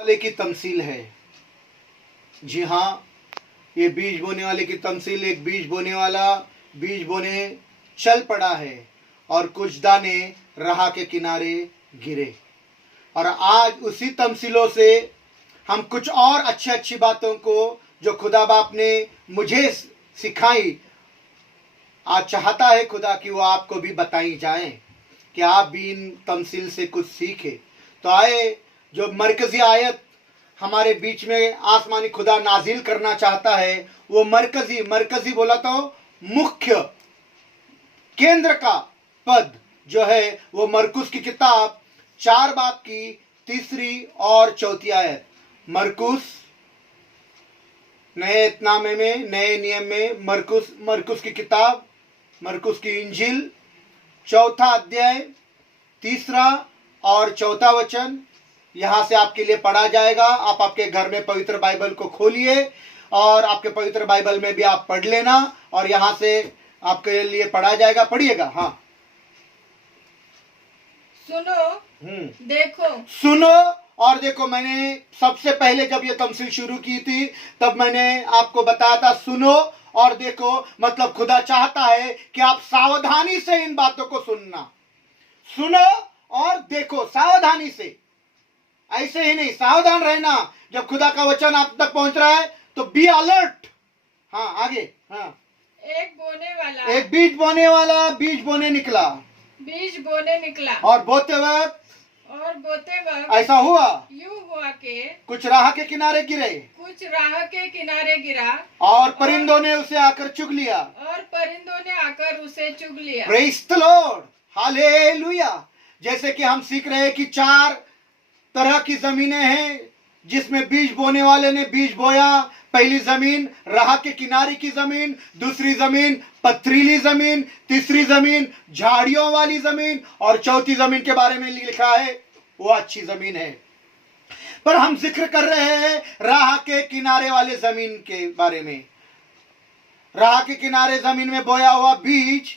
वाले की तमसील है। जी हाँ, ये बीज बोने वाले की तमसील। एक बीज बोने वाला बीज बोने चल पड़ा है और कुछ दाने राह के किनारे गिरे। और आज उसी तमसीलों से हम कुछ और अच्छी बातों को जो खुदा बाप ने मुझे सिखाई, आज चाहता है खुदा कि वो आपको भी बताई जाए कि आप भी इन तमसील से कुछ सीखें। तो आए, जो मरकजी आयत हमारे बीच में आसमानी खुदा नाजिल करना चाहता है, वो मरकजी बोला तो मुख्य केंद्र का पद जो है वो मरकुस की किताब 4 बाब की 3 और 4 आयत। मरकुस नए नामे में, नए नियम में मरकुस की किताब, मरकुस की इंजिल 4 अध्याय 3 और 4 वचन यहां से आपके लिए पढ़ा जाएगा। आप आपके घर में पवित्र बाइबल को खोलिए और आपके पवित्र बाइबल में भी आप पढ़ लेना और यहां से आपके लिए पढ़ा जाएगा। पढ़िएगा। हाँ, सुनो और देखो। मैंने सबसे पहले जब ये तमसील शुरू की थी तब मैंने आपको बताया था, सुनो और देखो, मतलब खुदा चाहता है कि आप सावधानी से इन बातों को सुनना। सुनो और देखो, सावधानी से, ऐसे ही नहीं, सावधान रहना। जब खुदा का वचन आप तक पहुंच रहा है तो बी अलर्ट। हाँ, आगे। हाँ, एक बीज बोने वाला बीज बोने निकला और बोते वक्त ऐसा हुआ, यूं हुआ कि कुछ राह के किनारे गिरा और परिंदों ने उसे आकर चुग लिया। Praise the Lord, hallelujah. जैसे कि हम सीख रहे हैं कि 4 तरह की जमीनें हैं जिसमें बीज बोने वाले ने बीज बोया। पहली जमीन राह के किनारे की जमीन, दूसरी जमीन पथरीली जमीन, तीसरी जमीन झाड़ियों वाली जमीन और चौथी जमीन के बारे में लिखा है वो अच्छी जमीन है। पर हम जिक्र कर रहे हैं राह के किनारे वाले जमीन के बारे में। राह के किनारे जमीन में बोया हुआ बीज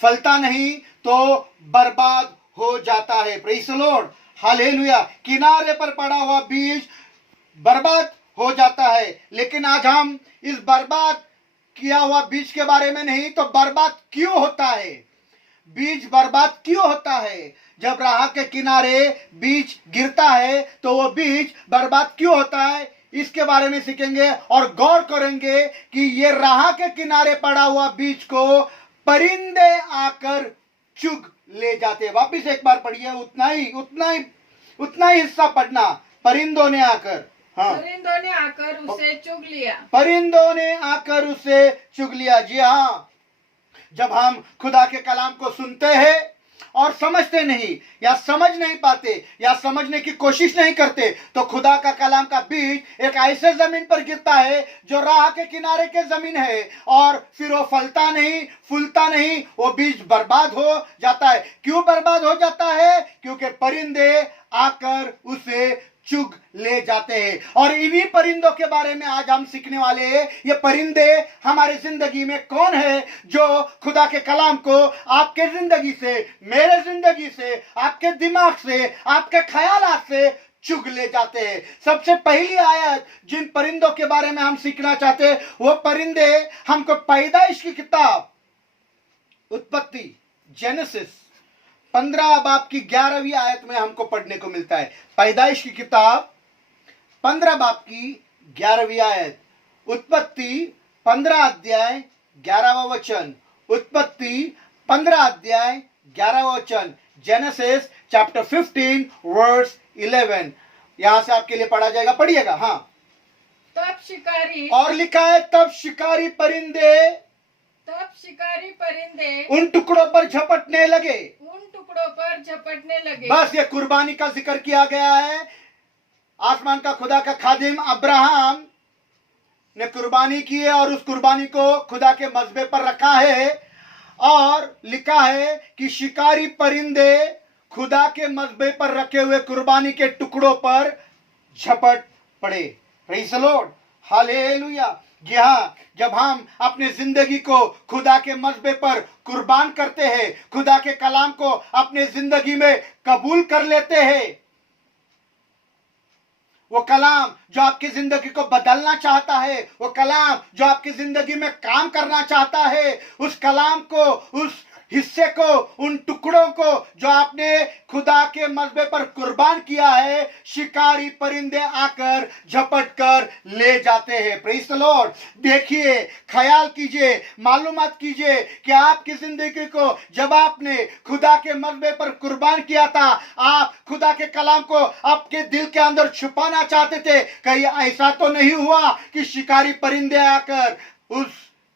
फलता नहीं तो बर्बाद हो जाता है। Praise the Lord, hallelujah. किनारे पर पड़ा हुआ बीज बर्बाद हो जाता है। लेकिन आज हम इस बर्बाद किया हुआ बीज के बारे में नहीं, तो बर्बाद क्यों होता है, बीज बर्बाद क्यों होता है। जब राह के किनारे बीज गिरता है तो वो बीज बर्बाद क्यों होता है, इसके बारे में सीखेंगे और गौर करेंगे कि ये राह के किनारे पड़ा हुआ बीज को परिंदे आकर चुग ले जाते। वापिस एक बार पढ़िए, उतना ही हिस्सा पढ़ना। परिंदों ने आकर, हाँ, परिंदों ने आकर उसे चुग लिया। जी हाँ, जब हम खुदा के कलाम को सुनते हैं और समझते नहीं या समझ नहीं पाते या समझने की कोशिश नहीं करते तो खुदा का कलाम का बीज एक ऐसे जमीन पर गिरता है जो राह के किनारे के जमीन है और फिर वो फलता नहीं, फूलता नहीं, वो बीज बर्बाद हो जाता है। क्यों बर्बाद हो जाता है? क्योंकि परिंदे आकर उसे चुग ले जाते हैं। और इन्हीं परिंदों के बारे में आज हम सीखने वाले हैं। ये परिंदे हमारे जिंदगी में कौन है जो खुदा के कलाम को आपके जिंदगी से, मेरे जिंदगी से, आपके दिमाग से, आपके ख्यालात से चुग ले जाते हैं। सबसे पहली आयत जिन परिंदों के बारे में हम सीखना चाहते हैं वो परिंदे हमको पैदाइश की किताब उत्पत्ति, जेनेसिस 15 बाब की 11वीं आयत में हमको पढ़ने को मिलता है। पैदाइश की किताब 15 बाब की 11वीं आयत, उत्पत्ति 15 अध्याय 11वां वचन, उत्पत्ति 15 अध्याय 11वां वचन, जेनेसिस चैप्टर 15 वर्स 11। यहां से आपके लिए पढ़ा जाएगा, पढ़िएगा। हाँ, तब शिकारी, और लिखा है तब शिकारी परिंदे उन टुकड़ों पर झपटने लगे। बस ये कुर्बानी का जिक्र किया गया है। आसमान का खुदा का खादिम अब्राहम ने कुर्बानी की है और उस कुर्बानी को खुदा के मज़बे पर रखा है और लिखा है कि शिकारी परिंदे खुदा के मज़बे पर रखे हुए कुर्बानी के टुकड़ों पर झपट पड़े। Praise the Lord, hallelujah. जी हाँ, जब हम अपने जिंदगी को खुदा के मज़बे पर कुर्बान करते हैं, खुदा के कलाम को अपने जिंदगी में कबूल कर लेते हैं वो कलाम जो आपकी जिंदगी को बदलना चाहता है, वो कलाम जो आपकी जिंदगी में काम करना चाहता है, उस कलाम को, उस हिस्से को, उन टुकड़ों को जो आपने खुदा के मज़बे पर कुर्बान किया है, शिकारी परिंदे आकर झपट कर ले जाते हैं। Praise the Lord. देखिए, ख्याल कीजिए, मालूमात कीजिए कि आपकी जिंदगी को जब आपने खुदा के मज़बे पर कुर्बान किया था, आप खुदा के कलाम को आपके दिल के अंदर छुपाना चाहते थे। कहीं ऐसा तो नहीं हुआ कि शिकारी परिंदे आकर उस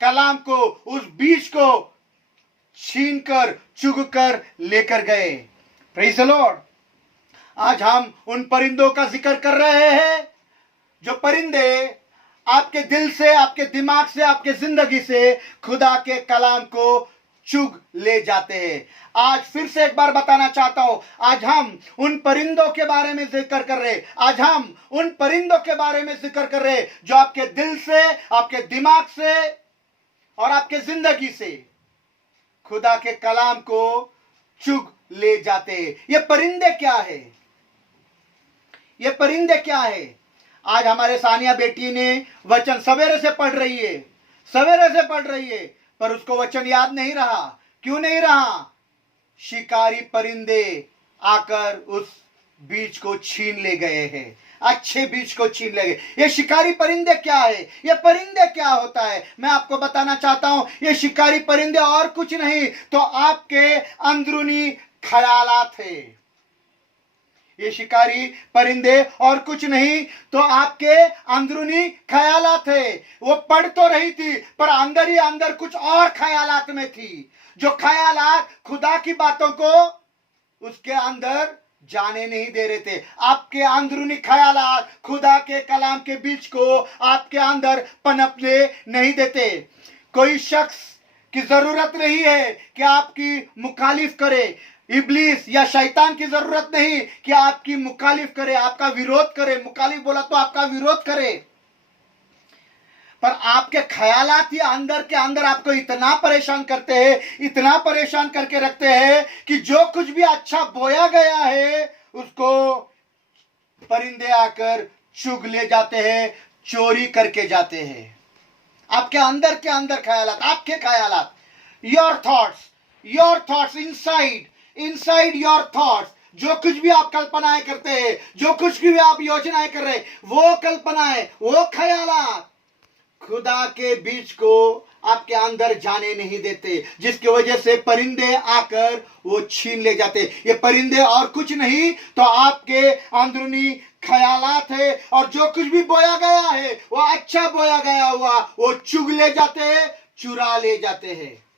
कलाम को, उस बीज को छीन कर, चुग कर लेकर गए। Praise the Lord. आज हम उन परिंदों का जिक्र कर रहे हैं जो परिंदे आपके दिल से, आपके दिमाग से, आपके जिंदगी से खुदा के कलाम को चुग ले जाते हैं। आज फिर से एक बार बताना चाहता हूं, आज हम उन परिंदों के बारे में जिक्र कर रहे हैं। आज हम उन परिंदों के बारे में जिक्र कर रहे हैं जो आपके दिल से, आपके दिमाग से और आपके जिंदगी से खुदा के कलाम को चुग ले जाते हैं। ये परिंदे क्या है? ये परिंदे क्या है? आज हमारे सानिया बेटी ने वचन सवेरे से पढ़ रही है, सवेरे से पढ़ रही है, पर उसको वचन याद नहीं रहा। क्यों नहीं रहा? शिकारी परिंदे आकर उस बीज को छीन ले गए हैं, अच्छे बीज को छीन ले गए। ये शिकारी परिंदे क्या है? ये परिंदे क्या होता है? मैं आपको बताना चाहता हूं, ये शिकारी परिंदे और कुछ नहीं तो आपके अंदरूनी ख्यालात है। ये शिकारी परिंदे और कुछ नहीं तो आपके अंदरूनी ख्यालात है। वो पढ़ तो रही थी पर अंदर ही अंदर कुछ और ख्यालात में थी, जो ख्यालात खुदा की बातों को उसके अंदर जाने नहीं दे रहे थे। आपके अंदरूनी ख्यालात खुदा के कलाम के बीच को आपके अंदर पनपने नहीं देते। कोई शख्स की जरूरत नहीं है कि आपकी मुखालिफ करे, इब्लीस या शैतान की जरूरत नहीं कि आपकी मुखालिफ करे, आपका विरोध करे। मुखालिफ बोला तो आपका विरोध करे, पर आपके ख्यालात ही अंदर के अंदर आपको इतना परेशान करते हैं, इतना परेशान करके रखते हैं कि जो कुछ भी अच्छा बोया गया है उसको परिंदे आकर चुग ले जाते हैं, चोरी करके जाते हैं। आपके अंदर के अंदर ख्यालात, आपके ख्यालात, your thoughts inside your thoughts, जो कुछ भी आप कल्पनाएं करते हैं, जो कुछ भी आप योजनाएं कर रहे हैं, वो कल्पनाएं, वो ख्यालात खुदा के बीच को आपके अंदर जाने नहीं देते, जिसकी वजह से परिंदे आकर वो छीन ले जाते। ये परिंदे और कुछ नहीं तो आपके अंदरूनी ख्यालात है, और जो कुछ भी बोया गया है वो अच्छा बोया गया हुआ वो चुग ले जाते हैं, चुरा ले जाते हैं।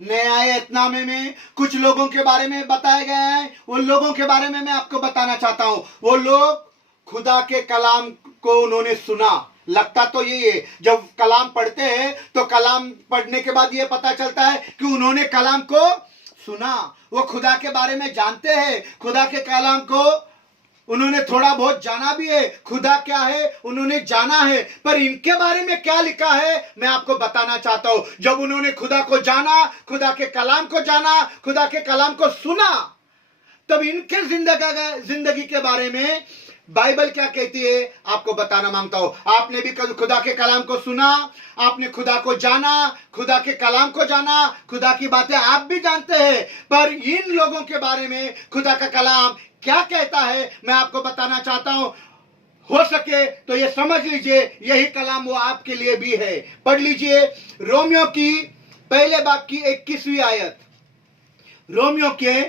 नए एतनामे में कुछ लोगों के बारे में बताया गया है, उन लोगों के बारे में मैं आपको बताना चाहता हूं। वो लोग खुदा के कलाम को उन्होंने सुना। लगता तो यही है, जब कलाम पढ़ते हैं तो कलाम पढ़ने के बाद ये पता चलता है कि उन्होंने कलाम को सुना, वो खुदा के बारे में जानते हैं, खुदा के कलाम को उन्होंने थोड़ा बहुत जाना भी है, खुदा क्या है उन्होंने जाना है, पर इनके बारे में क्या लिखा है मैं आपको बताना चाहता हूं। जब उन्होंने खुदा को जाना, खुदा के कलाम को जाना, खुदा के कलाम को सुना, तब इनके जिंदगी के बारे में बाइबल क्या कहती है आपको बताना मांगता हूं। आपने भी कल खुदा के कलाम को सुना, आपने खुदा को जाना, खुदा के कलाम को जाना, खुदा की बातें आप भी जानते हैं, पर इन लोगों के बारे में खुदा का कलाम क्या कहता है मैं आपको बताना चाहता हूं। हो सके तो ये समझ लीजिए, यही कलाम वो आपके लिए भी है। पढ़ लीजिए रोमियो की पहले बाब की 21वीं आयत, रोमियो के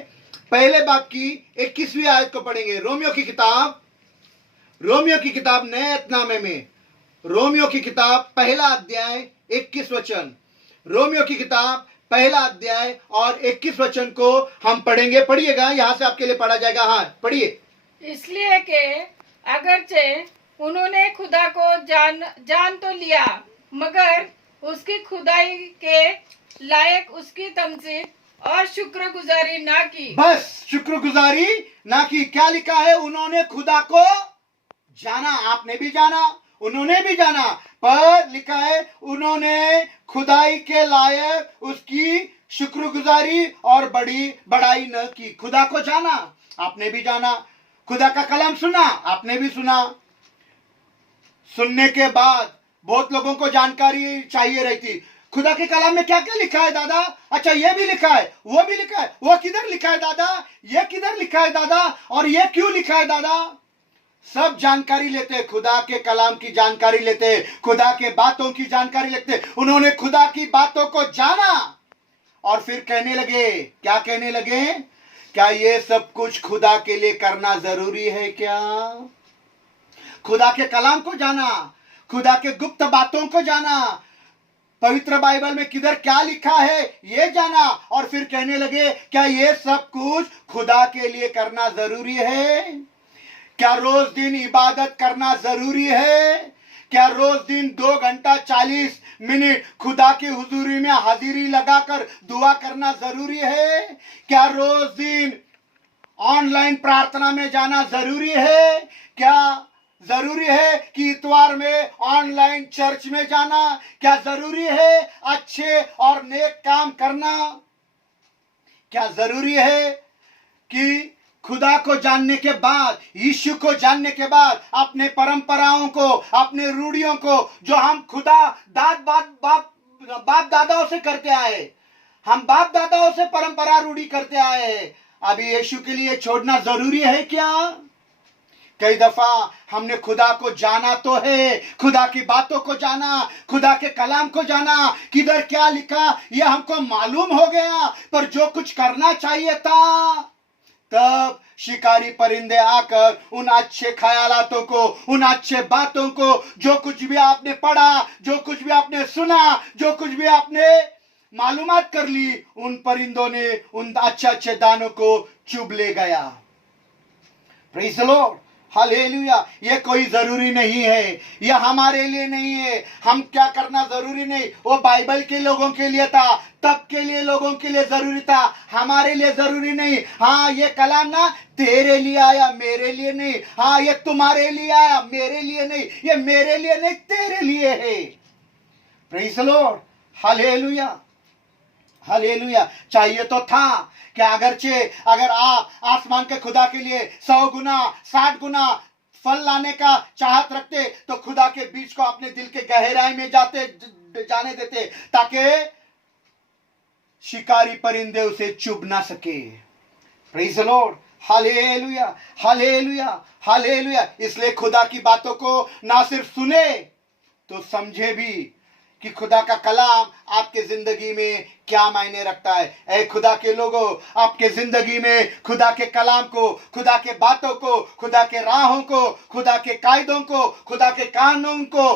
पहले बाब की 21वीं आयत को पढ़ेंगे। रोमियो की किताब नए एतनामे में, रोमियो की किताब पहला अध्याय 21 वचन, रोमियो की किताब पहला अध्याय और 21 वचन को हम पढ़ेंगे। पढ़िएगा, यहां से आपके लिए पढ़ा जाएगा। हाँ पढ़िए। इसलिए कि अगरचे उन्होंने खुदा को जान तो लिया, मगर उसकी खुदाई के लायक उसकी तमजीद और शुक्रगुजारी ना की। बस शुक्रगुजारी ना की। क्या लिखा है? उन्होंने खुदा को जाना, आपने भी जाना, उन्होंने भी जाना, पर लिखा है उन्होंने खुदाई के लायक उसकी शुक्रगुजारी और बड़ी बड़ाई न की। खुदा को जाना, आपने भी जाना, खुदा का कलाम सुना, आपने भी सुना। सुनने के बाद बहुत लोगों को जानकारी चाहिए रहती, खुदा के कलाम में क्या क्या लिखा है दादा, अच्छा ये भी लिखा है, वो भी लिखा है, वो किधर लिखा है दादा, ये किधर लिखा है दादा, और ये क्यों लिखा है दादा। सब जानकारी लेते हैं, खुदा के कलाम की जानकारी लेते हैं, खुदा के बातों की जानकारी लेते हैं। उन्होंने खुदा की बातों को जाना और फिर कहने लगे, क्या कहने लगे, क्या ये सब कुछ खुदा के लिए करना जरूरी है क्या। खुदा के कलाम को जाना, खुदा के गुप्त बातों को जाना, पवित्र बाइबल में किधर क्या लिखा है ये जाना, और फिर कहने लगे क्या ये सब कुछ खुदा के लिए करना जरूरी है। क्या रोज दिन इबादत करना जरूरी है। क्या रोज दिन 2 घंटा 40 मिनट खुदा की हुजूरी में हाजिरी लगाकर दुआ करना जरूरी है। क्या रोज दिन ऑनलाइन प्रार्थना में जाना जरूरी है। क्या जरूरी है कि इतवार में ऑनलाइन चर्च में जाना। क्या जरूरी है अच्छे और नेक काम करना। क्या जरूरी है कि खुदा को जानने के बाद, यीशु को जानने के बाद, अपने परंपराओं को, अपने रूढ़ियों को, जो हम खुदा बाप दादाओं से करते आए, हम बाप दादाओं से परंपरा रूढ़ी करते आए, अभी यीशु के लिए छोड़ना जरूरी है क्या। कई दफा हमने खुदा को जाना तो है, खुदा की बातों को जाना, खुदा के कलाम को जाना, किधर क्या लिखा यह हमको मालूम हो गया, पर जो कुछ करना चाहिए था, तब शिकारी परिंदे आकर उन अच्छे ख्यालातों को, उन अच्छे बातों को, जो कुछ भी आपने पढ़ा, जो कुछ भी आपने सुना, जो कुछ भी आपने मालूमात कर ली, उन परिंदों ने उन अच्छे अच्छे दानों को चुभ ले गया। Praise the Lord, hallelujah. ये कोई जरूरी नहीं है, यह हमारे लिए नहीं है, हम क्या करना जरूरी नहीं। वो बाइबल के लोगों के लिए था, तब के लिए लोगों के लिए जरूरी था, हमारे लिए जरूरी नहीं। हाँ, ये कलाम ना तेरे लिए आया, मेरे लिए नहीं। हाँ, ये तुम्हारे लिए आया, मेरे लिए नहीं। ये मेरे लिए नहीं, तेरे लिए है। Praise the Lord, hallelujah, hallelujah. चाहिए तो था कि अगर आप आसमान के खुदा के लिए 100 गुना 60 गुना फल लाने का चाहत रखते, तो खुदा के बीच को अपने दिल के गहराई में जाने देते, ताकि शिकारी परिंदे उसे चुभ ना सके। Praise the Lord, hallelujah, hallelujah, hallelujah. इसलिए खुदा की बातों को ना सिर्फ सुने तो समझे भी कि खुदा का कलाम आपके जिंदगी में क्या मायने रखता है। ऐ खुदा के लोगों, आपके जिंदगी में खुदा के कलाम को, खुदा के बातों को, खुदा के राहों को, खुदा के कायदों को, खुदा के कानून को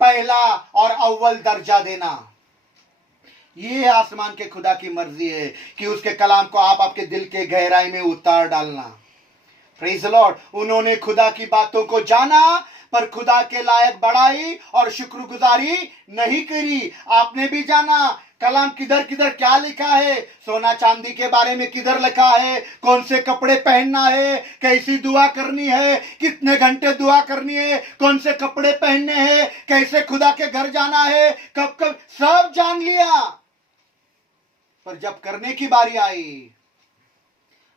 पहला और अव्वल दर्जा देना, ये आसमान के खुदा की मर्जी है कि उसके कलाम को आप आपके दिल के गहराई में उतार डालना। Praise the Lord. उन्होंने खुदा की बातों को जाना, पर खुदा के लायक बड़ाई और शुक्रगुजारी नहीं करी। आपने भी जाना कलाम किधर किधर क्या लिखा है, सोना चांदी के बारे में किधर लिखा है, कौन से कपड़े पहनना है, कैसी दुआ करनी है, कितने घंटे दुआ करनी है, कौन से कपड़े पहनने हैं, कैसे खुदा के घर जाना है, कब कब, सब जान लिया। पर जब करने की बारी आई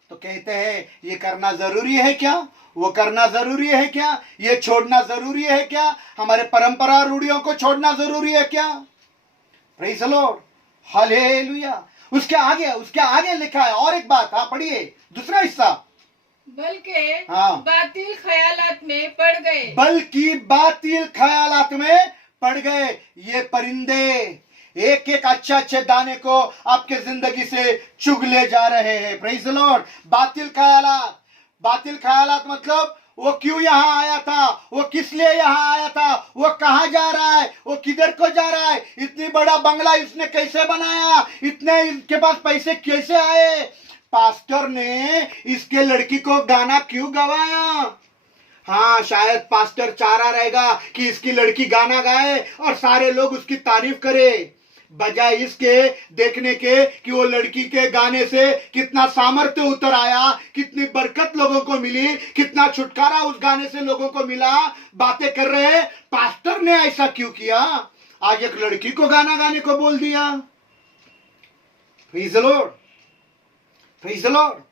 तो कहते हैं ये करना जरूरी है क्या, वो करना जरूरी है क्या, ये छोड़ना जरूरी है क्या, हमारे परंपरा रूढ़ियों को छोड़ना जरूरी है क्या। Praise the Lord, hallelujah. उसके आगे लिखा है और एक बात, हाँ पढ़िए दूसरा हिस्सा। बल्कि हाँ। बातिल ख्यालात में पड़ गए, बल्कि बातिल ख्यालात में पड़ गए। ये परिंदे एक एक अच्छे दाने को आपके जिंदगी से चुग ले जा रहे हैं। Praise the Lord. बातिल ख्यालात मतलब वो क्यों यहाँ आया था, वो किस लिए यहाँ आया था, वो कहाँ जा रहा है, वो किधर को जा रहा है, इतनी बड़ा बंगला इसने कैसे बनाया, इतने इसके पास पैसे कैसे आए, पास्टर ने इसके लड़की को गाना क्यों गवाया। हाँ, शायद पास्टर चाह रहा रहेगा कि इसकी लड़की गाना गाए और सारे लोग उसकी तारीफ करें, बजाय इसके देखने के कि वो लड़की के गाने से कितना सामर्थ्य उतर आया, कितनी बरकत लोगों को मिली, कितना छुटकारा उस गाने से लोगों को मिला। बातें कर रहे हैं पास्टर ने ऐसा क्यों किया, आज एक लड़की को गाना गाने को बोल दिया। Praise the Lord, praise the Lord.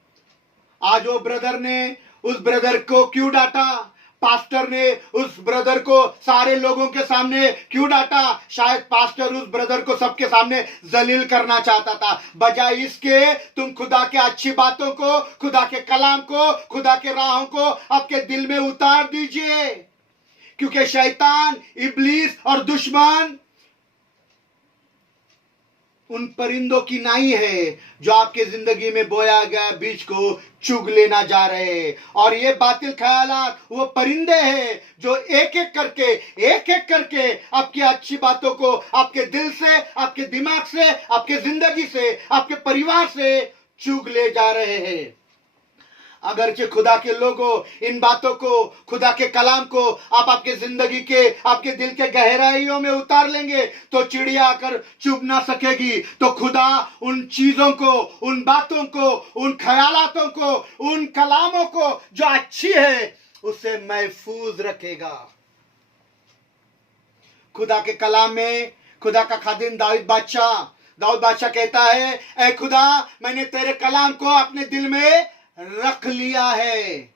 आज वो ब्रदर ने उस ब्रदर को क्यों डांटा? पास्टर ने उस ब्रदर को सारे लोगों के सामने क्यों डांटा? शायद पास्टर उस ब्रदर को सबके सामने जलील करना चाहता था। बजाय इसके तुम खुदा के अच्छी बातों को, खुदा के कलाम को, खुदा के राहों को आपके दिल में उतार दीजिए, क्योंकि शैतान, इब्लीस और दुश्मन उन परिंदों की नाई है जो आपके जिंदगी में बोया गया बीज को चुग लेना जा रहे हैं। और ये बातिल ख्यालात वो परिंदे हैं जो एक एक करके आपकी अच्छी बातों को आपके दिल से, आपके दिमाग से, आपके जिंदगी से, आपके परिवार से चुग ले जा रहे हैं। अगरचे खुदा के लोगों इन बातों को, खुदा के कलाम को आप आपके जिंदगी के, आपके दिल के गहराइयों में उतार लेंगे तो चिड़िया आकर चुभ ना सकेगी। तो खुदा उन चीजों को, उन बातों को, उन ख्यालातों को, उन कलामों को जो अच्छी है उसे महफूज रखेगा। खुदा के कलाम में खुदा का खादिम दाऊद बादशाह कहता है, ऐ खुदा मैंने तेरे कलाम को अपने दिल में रख लिया है।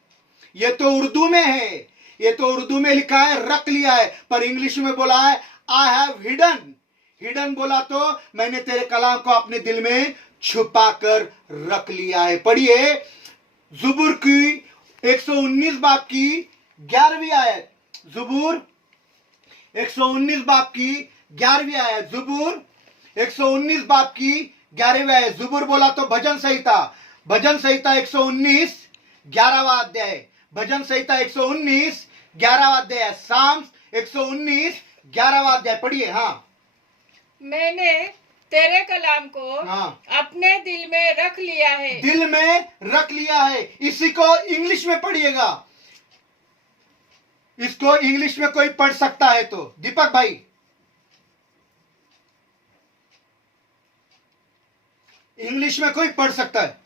ये तो उर्दू में है, ये तो उर्दू में लिखा है रख लिया है, पर इंग्लिश में बोला है आई हैव हिडन बोला तो मैंने तेरे कलाम को अपने दिल में छुपा कर रख लिया है। पढ़िए ज़ुबूर की 119 बाब की 11वीं आयत, ज़ुबूर 119 बाब की 11वीं आयत, ज़ुबूर 119 बाब की 11वीं आयत। ज़ुबूर बोला तो भजन संहिता 119 11वां अध्याय, भजन संहिता 119 11वां अध्याय, साम्स 119 11वां अध्याय। पढ़िए। हाँ, मैंने तेरे कलाम को अपने दिल में रख लिया है। दिल में रख लिया है। इसी को इंग्लिश में पढ़िएगा, इसको इंग्लिश में कोई पढ़ सकता है तो दीपक भाई, इंग्लिश में कोई पढ़ सकता है?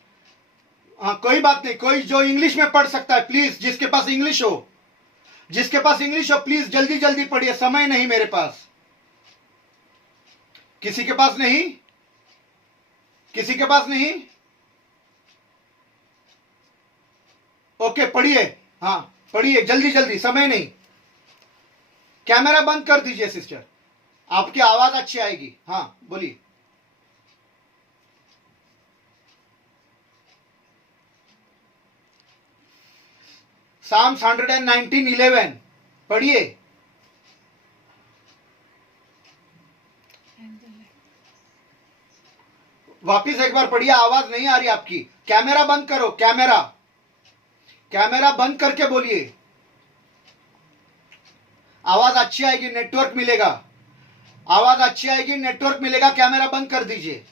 हाँ, कोई बात नहीं, कोई जो इंग्लिश में पढ़ सकता है प्लीज, जिसके पास इंग्लिश हो, प्लीज जल्दी जल्दी पढ़िए, समय नहीं मेरे पास। किसी के पास नहीं? ओके, पढ़िए। हाँ पढ़िए जल्दी, समय नहीं। कैमरा बंद कर दीजिए सिस्टर, आपकी आवाज अच्छी आएगी। हाँ बोलिए। Psalms 119:11 पढ़िए। वापिस एक बार पढ़िए, आवाज नहीं आ रही आपकी। कैमरा बंद करो, कैमरा बंद करके बोलिए, आवाज अच्छी आएगी, नेटवर्क मिलेगा। कैमरा बंद कर दीजिए।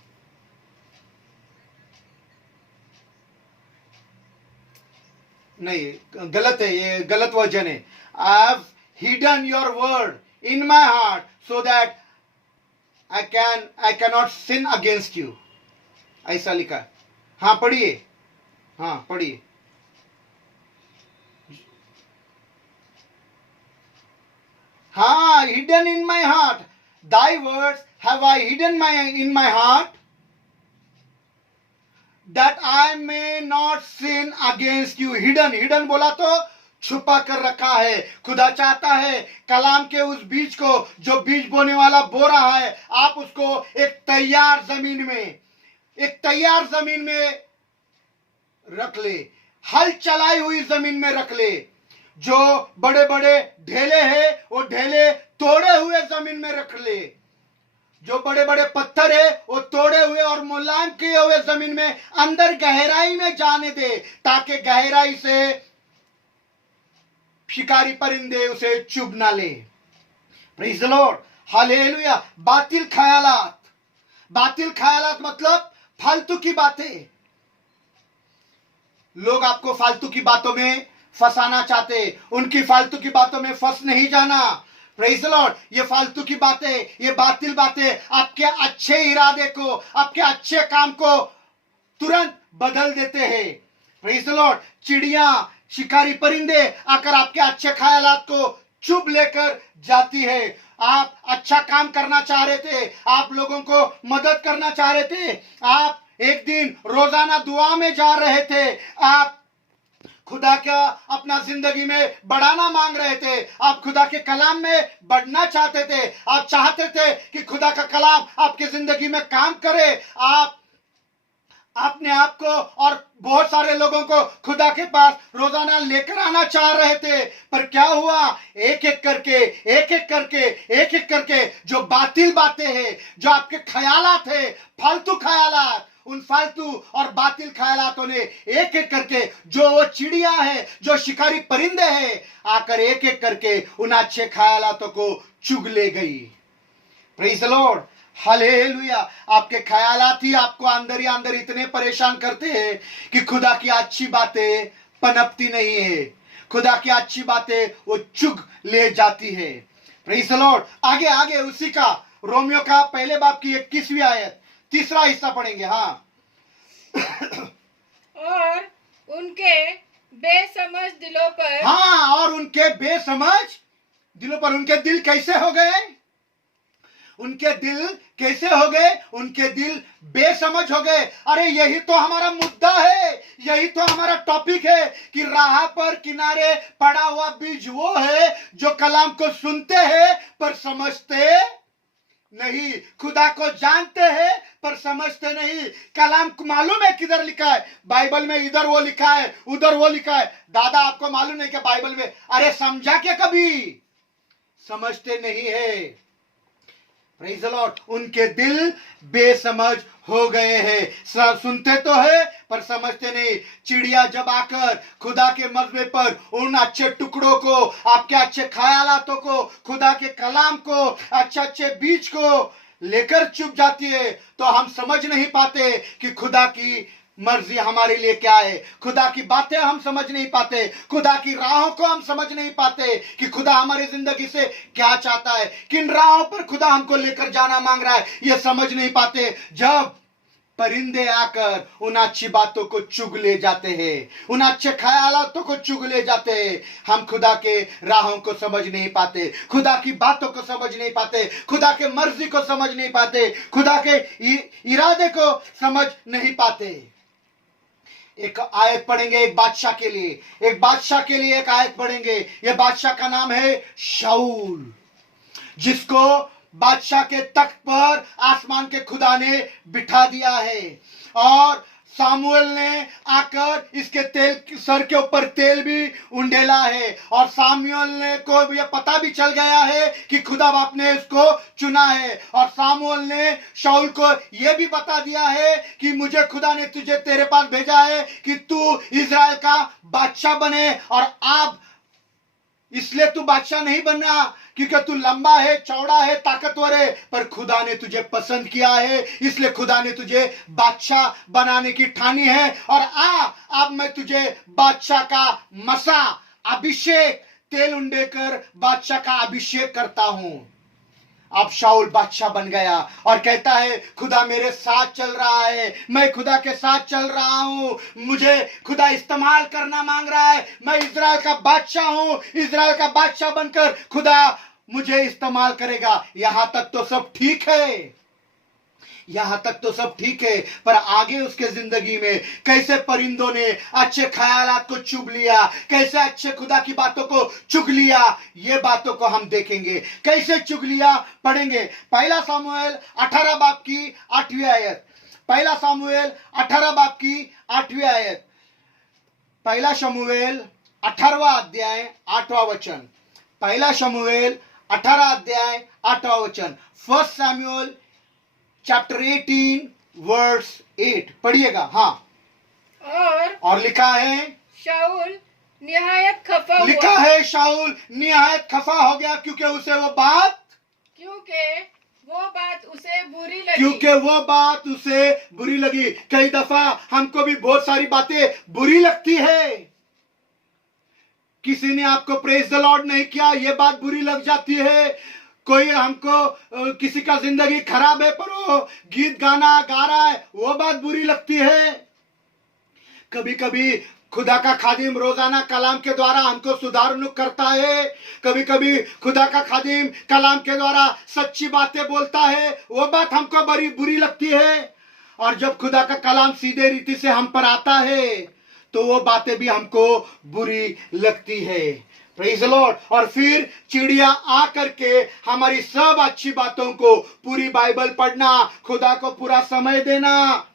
नहीं, गलत है, ये गलत वर्जन है। I have hidden your word in my heart so that I can not sin against you, ऐसा लिखा है। हाँ पढ़िए। हाँ, hidden in my heart, thy words have I hidden in my heart that I may not sin against you। Hidden बोला तो छुपा कर रखा है। खुदा चाहता है कलाम के उस बीज को, जो बीज बोने वाला बो रहा है, आप उसको एक तैयार जमीन में रख ले, हल चलाई हुई जमीन में रख ले। जो बड़े बड़े ढेले हैं वो ढेले तोड़े हुए जमीन में रख ले, जो बड़े बड़े पत्थर है वो तोड़े हुए और मुलायम किए हुए जमीन में अंदर गहराई में जाने दे, ताकि गहराई से शिकारी परिंदे उसे चुभ ना ले। Praise the Lord, hallelujah. बातिल ख्यालात मतलब फालतू की बातें। लोग आपको फालतू की बातों में फंसाना चाहते, उनकी फालतू की बातों में फंस नहीं जाना। प्रेज़ द लॉर्ड, ये फालतू की बातें, ये बातिल बातें आपके अच्छे इरादे को, आपके अच्छे काम को तुरंत बदल देते हैं। प्रेज़ द लॉर्ड, चिड़िया, शिकारी परिंदे आकर आपके अच्छे ख्यालात को चुभ लेकर जाती है। आप अच्छा काम करना चाह रहे थे, आप लोगों को मदद करना चाह रहे थे, आप एक दिन रोजाना दुआ में जा रहे थे, आप खुदा का अपना जिंदगी में बढ़ाना मांग रहे थे, आप खुदा के कलाम में बढ़ना चाहते थे, आप चाहते थे कि खुदा का कलाम आपकी जिंदगी में काम करे, आप अपने आप को और बहुत सारे लोगों को खुदा के पास रोजाना लेकर आना चाह रहे थे। पर क्या हुआ, एक एक करके एक एक करके एक एक करके जो बातिल बातें हैं, जो आपके ख्यालात है, फालतू ख्यालात, उन फालतू और बातिल ख्यालातों ने एक एक करके, जो वो चिड़िया है, जो शिकारी परिंदे हैं, आकर एक एक करके उन अच्छे ख्यालातों को चुग ले गई। Praise the Lord, hallelujah. आपके ख्यालात ही आपको अंदर ही अंदर इतने परेशान करते हैं कि खुदा की अच्छी बातें पनपती नहीं है, खुदा की अच्छी बातें वो चुग ले जाती है। Praise the Lord. आगे आगे उसी का रोमियो का पहले बाब की 21वीं आयत, तीसरा हिस्सा पढ़ेंगे। हाँ, और उनके बेसमझ दिलों पर, हाँ, और उनके बेसमझ दिलों पर, उनके दिल कैसे हो गए, उनके दिल कैसे हो गए, उनके दिल बेसमझ हो गए। अरे यही तो हमारा मुद्दा है, यही तो हमारा टॉपिक है कि राह पर किनारे पड़ा हुआ बीज वो है जो कलाम को सुनते हैं पर समझते नहीं, खुदा को जानते हैं पर समझते नहीं। कलाम को मालूम है किधर लिखा है, बाइबल में इधर वो लिखा है, उधर वो लिखा है। दादा आपको मालूम नहीं कि बाइबल में, अरे समझा क्या, कभी समझते नहीं है। Praise the Lord. उनके दिल बेसमझ हो गए हैं, सुनते तो है पर समझते नहीं। चिड़िया जब आकर खुदा के मजबे पर उन अच्छे टुकड़ों को, आपके अच्छे ख्यालातों को, खुदा के कलाम को, अच्छे अच्छे बीज को लेकर चुप जाती है, तो हम समझ नहीं पाते कि खुदा की मर्जी हमारे लिए क्या है, खुदा की बातें हम समझ नहीं पाते, खुदा की राहों को हम समझ नहीं पाते कि खुदा हमारी जिंदगी से क्या चाहता है, किन राहों पर खुदा हमको लेकर जाना मांग रहा है, ये समझ नहीं पाते। जब परिंदे आकर उन अच्छी बातों को चुग ले जाते हैं, उन अच्छे ख्यालातों को चुग ले जाते हैं, हम खुदा के राहों को समझ नहीं पाते, खुदा की बातों को समझ नहीं पाते, खुदा के मर्जी को समझ नहीं पाते, खुदा के इरादे को समझ नहीं पाते। एक आयत पढ़ेंगे एक बादशाह के लिए, एक बादशाह के लिए एक आयत पढ़ेंगे। यह बादशाह का नाम है शाऊल, जिसको बादशाह के तख्त पर आसमान के खुदा ने बिठा दिया है। और सामुएल ने आकर इसके तेल, सर के ऊपर तेल भी उंडेला है, और सामुएल ने को यह पता भी चल गया है कि खुदा बाप ने इसको चुना है। और सामुएल ने शाऊल को यह भी बता दिया है कि मुझे खुदा ने तुझे, तेरे पास भेजा है कि तू इजराइल का बादशाह बने। और अब इसलिए तू बादशाह नहीं बनना क्योंकि तू लंबा है, चौड़ा है, ताकतवर है, पर खुदा ने तुझे पसंद किया है, इसलिए खुदा ने तुझे बादशाह बनाने की ठानी है। और अब मैं तुझे बादशाह का मसा, अभिषेक, तेल उंडे कर बादशाह का अभिषेक करता हूं। अब शाऊल बादशाह बन गया और कहता है खुदा मेरे साथ चल रहा है, मैं खुदा के साथ चल रहा हूं, मुझे खुदा इस्तेमाल करना मांग रहा है, मैं इजराइल का बादशाह हूं, इजराइल का बादशाह बनकर खुदा मुझे इस्तेमाल करेगा। यहां तक तो सब ठीक है, यहां तक तो सब ठीक है, पर आगे उसके जिंदगी में कैसे परिंदों ने अच्छे ख्यालात को चुग लिया, कैसे अच्छे खुदा की बातों को चुग लिया, ये बातों को हम देखेंगे कैसे चुग लिया। पढ़ेंगे पहला सामुएल 18 बाब की 8वीं आयत, पहला सामुएल 18 बाब की 8वीं आयत, पहला शमूएल 18वां अध्याय 8वां वचन, पहला शमूएल 18 अध्याय 8वां वचन, फर्स्ट सैमुएल चैप्टर 18 वर्स 8 पढ़िएगा। हाँ, और लिखा है शाऊल निहायत खफा हुआ, लिखा है शाऊल निहायत खफा हो गया क्योंकि उसे वो बात उसे बुरी लगी। कई दफा हमको भी बहुत सारी बातें बुरी लगती है, किसी ने आपको प्रेज द लॉर्ड नहीं किया, ये बात बुरी लग जाती है। कोई हमको, किसी का जिंदगी खराब है पर वो गीत गाना गा रहा है, वो बात बुरी लगती है। कभी कभी खुदा का खादिम रोजाना कलाम के द्वारा हमको सुधारनुक करता है, कभी कभी खुदा का खादिम कलाम के द्वारा सच्ची बातें बोलता है, वो बात हमको बड़ी बुरी लगती है। और जब खुदा का कलाम सीधे रीति से हम पर आता है तो वो बातें भी हमको बुरी लगती है। Praise the Lord. और फिर चिड़िया आकर के हमारी सब अच्छी बातों को, पूरी बाइबल पढ़ना, खुदा को पूरा समय देना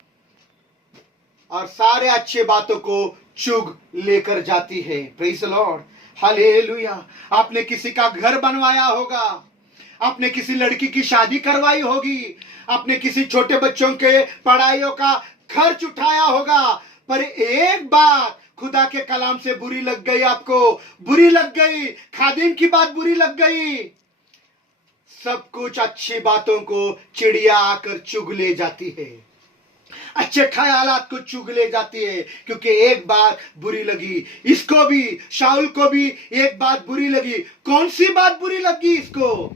और सारे अच्छे बातों को चुग लेकर जाती है। Praise the Lord, hallelujah. आपने किसी का घर बनवाया होगा, आपने किसी लड़की की शादी करवाई होगी, आपने किसी छोटे बच्चों के पढ़ाइयों का खर्च उठाया होगा, पर एक बात खुदा के कलाम से बुरी लग गई, आपको बुरी लग गई, खादिम की बात बुरी लग गई, सब कुछ अच्छी बातों को चिड़िया आकर चुग ले जाती है, अच्छे ख्यालात को चुग ले जाती है, क्योंकि एक बात बुरी लगी इसको भी, शाऊल को भी एक बात बुरी लगी। कौन सी बात बुरी लगी इसको?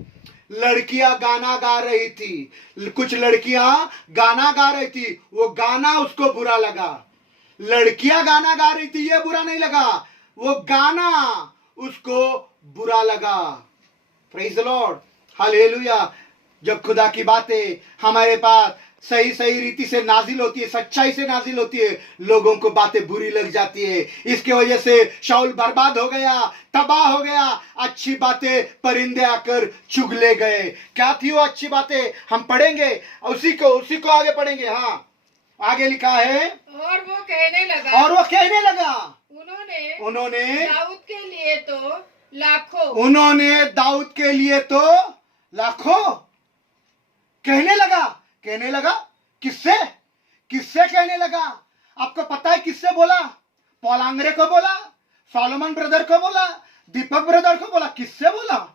लड़कियां गाना गा रही थी, कुछ लड़कियां गाना गा रही थी, वो गाना उसको बुरा लगा। लड़कियां गाना गा रही थी, ये बुरा नहीं लगा, वो गाना उसको बुरा लगा। Praise the Lord, hallelujah. जब खुदा की बातें हमारे पास सही सही रीति से नाजिल होती है, सच्चाई से नाजिल होती है, लोगों को बातें बुरी लग जाती है। इसके वजह से शाऊल बर्बाद हो गया, तबाह हो गया। अच्छी बातें परिंदे आकर चुग ले गए। क्या थी वो अच्छी बातें? हम पढ़ेंगे, उसी को आगे पढ़ेंगे। हाँ, आगे लिखा है, और वो कहने लगा, उन्होंने दाऊद के लिए तो लाखों कहने लगा। किससे कहने लगा? आपको पता है किससे बोला? पॉल आंग्रे को बोला, सोलोमन ब्रदर को बोला, दीपक ब्रदर को बोला, किससे बोला?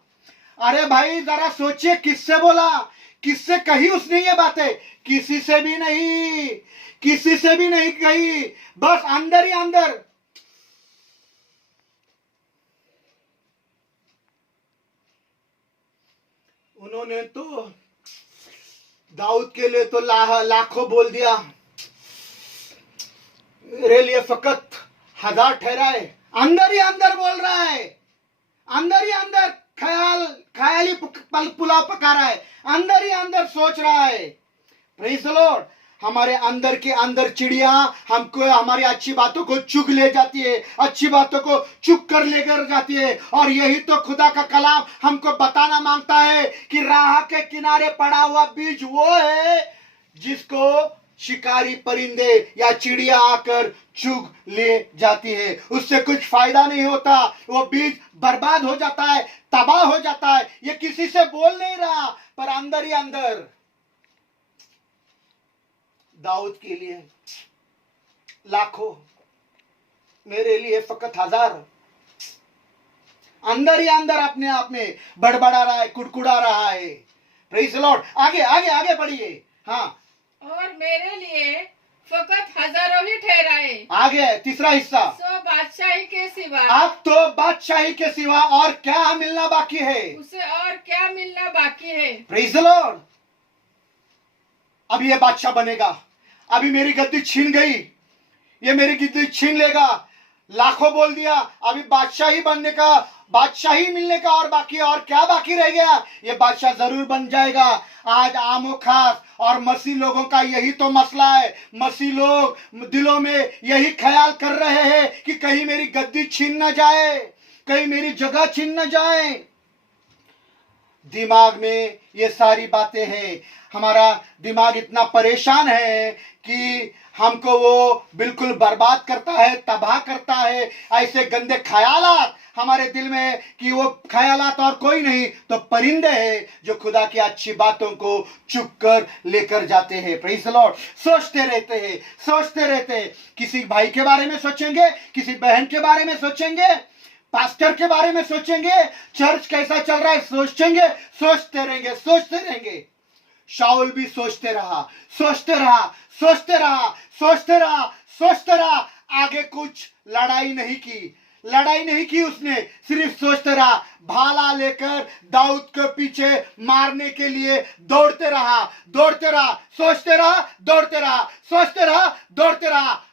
अरे भाई जरा सोचिए, किससे बोला? किससे कही उसने ये बातें? किसी से भी नहीं कही, बस अंदर ही अंदर। उन्होंने तो दाऊद के लिए तो लाखों बोल दिया, मेरे लिए फकत 1000 ठहराए। अंदर ही अंदर बोल रहा है, अंदर ही अंदर ख्याली पुलाव पका रहा है, अंदर ही अंदर सोच रहा है। Praise the Lord. हमारे अंदर के अंदर चिड़िया हमको हमारी अच्छी बातों को चुग ले जाती है, अच्छी बातों को चुग कर लेकर जाती है। और यही तो खुदा का कलाम हमको बताना मांगता है कि राह के किनारे पड़ा हुआ बीज वो है जिसको शिकारी परिंदे या चिड़िया आकर चुग ले जाती है। उससे कुछ फायदा नहीं होता, वो बीज बर्बाद हो जाता है, तबाह हो जाता है। ये किसी से बोल नहीं रहा, पर अंदर ही अंदर दाऊद के लिए लाखों, मेरे लिए फकत 1000। अंदर ही अंदर अपने आप में बड़बड़ा रहा है, कुड़कुड़ा रहा है। Praise the Lord. आगे पढ़िए। हाँ, और मेरे लिए फकत 1000 ही ठहराए। आगे तीसरा हिस्सा, सो बादशाही के सिवा, अब तो बादशाही के सिवा और क्या मिलना बाकी है? उसे और क्या मिलना बाकी है? Praise the Lord. अब ये बादशाह बनेगा, अभी मेरी गद्दी छीन गई, ये मेरी गद्दी छीन लेगा। लाखों बोल दिया, अभी बादशाही बनने का, बादशाही मिलने का और बाकी, और क्या बाकी रह गया? ये बादशाह जरूर बन जाएगा। आज आमो खास और मसीह लोगों का यही तो मसला है। मसीह लोग दिलों में यही ख्याल कर रहे हैं कि कहीं मेरी गद्दी छीन न जाए, कहीं मेरी जगह छीन न जाए। दिमाग में ये सारी बातें हैं। हमारा दिमाग इतना परेशान है कि हमको वो बिल्कुल बर्बाद करता है, तबाह करता है। ऐसे गंदे ख्यालात हमारे दिल में कि वो ख्यालात और कोई नहीं तो परिंदे हैं जो खुदा की अच्छी बातों को चुग कर लेकर जाते हैं। Praise the Lord. सोचते रहते हैं। किसी भाई के बारे में सोचेंगे, किसी बहन के बारे में सोचेंगे, पास्टर के बारे में सोचेंगे, चर्च कैसा चल रहा है सोचेंगे, सोचते रहेंगे। शाऊल भी सोचते रहा, आगे कुछ लड़ाई नहीं की उसने, सिर्फ सोचते रहा। भाला लेकर दाऊद के पीछे मारने के लिए दौड़ते रहा, सोचते रहा।